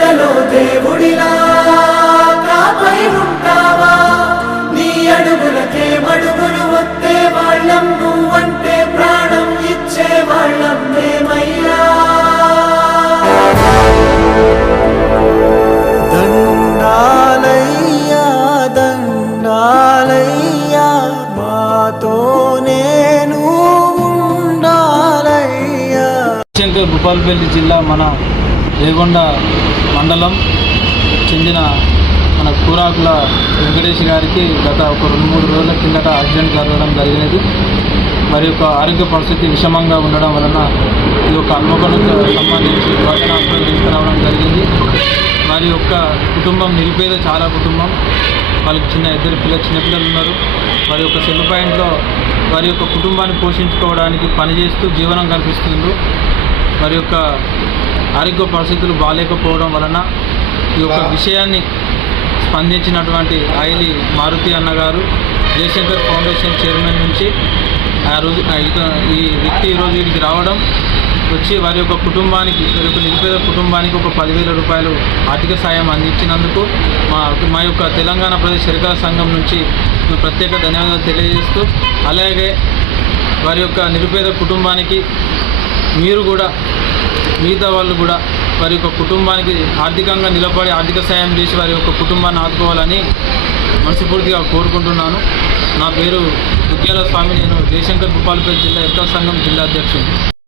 గుండెలలో దేవుడిలా కాపై ఉంటావా? నీ అడుగులకే మడుగులు వస్తే వాళ్ళం, నువ్వంటే ప్రాణం ఇచ్చే వాళ్ళం మేమయ్యా. దండాలయ్యా దండాలయ్యా, మాతోనే ఉండాలయ్యా. శంకర్ భూపాలపల్లి జిల్లా మన రేగొండ మండలం చెందిన మన కూరాకుల వెంకటేష్ గారికి గత ఒక 2-3 రోజుల కిందట యాక్సిడెంట్ జరగడం జరిగినది. వారి యొక్క ఆరోగ్య పరిస్థితి విషమంగా ఉండడం వలన ఈ యొక్క హన్మకొండకు సంబంధించి ఘటన తీసుకురావడం జరిగింది. వారి యొక్క కుటుంబం నిరుపేద చాలా కుటుంబం. వాళ్ళకి చిన్నపిల్లలు ఉన్నారు. వారి యొక్క సెల్ పాయింట్లో వారి యొక్క కుటుంబాన్ని పోషించుకోవడానికి పనిచేస్తూ జీవనం కనిపిస్తుండ్రు. వారి యొక్క ఆరోగ్య పరిస్థితులు బాగాలేకపోవడం వలన ఈ యొక్క విషయాన్ని స్పందించినటువంటి ఐలి మారుతి అన్నగారు జయశంకర్ ఫౌండేషన్ చైర్మన్ నుంచి ఈ వ్యక్తి ఈరోజు వీరికి రావడం, వచ్చి వారి యొక్క కుటుంబానికి, వారి యొక్క నిరుపేద కుటుంబానికి ఒక 10,000 రూపాయలు ఆర్థిక సాయం అందించినందుకు మా యొక్క తెలంగాణ ప్రదేశ్ శరికల సంఘం నుంచి ప్రత్యేక ధన్యవాదాలు తెలియజేస్తూ, అలాగే వారి యొక్క నిరుపేద కుటుంబానికి మీరు కూడా, మిగతా వాళ్ళు కూడా వారి యొక్క కుటుంబానికి ఆర్థికంగా నిలబడి ఆర్థిక సాయం చేసి వారి యొక్క కుటుంబాన్ని ఆదుకోవాలని మనస్ఫూర్తిగా కోరుకుంటున్నాను. నా పేరు దుగ్గ్యాల స్వామి. నేను జయశంకర్ భూపాలపల్లి జిల్లా ఎర్కల సంఘం జిల్లా అధ్యక్షుడు.